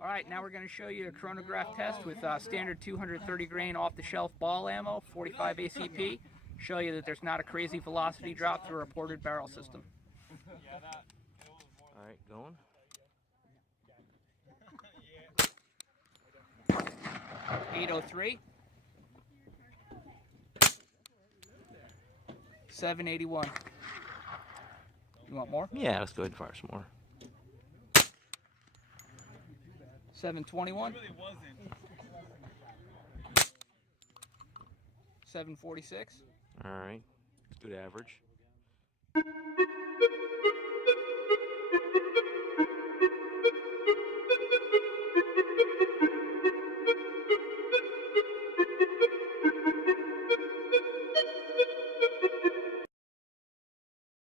All right, now we're going to show you a chronograph test with standard 230 grain off-the-shelf ball ammo, 45 ACP. Show you that there's not a crazy velocity drop through a ported barrel system. All right, going. 803. 781. You want more? Yeah, let's go ahead and fire some more. 721. 746. All right, good average.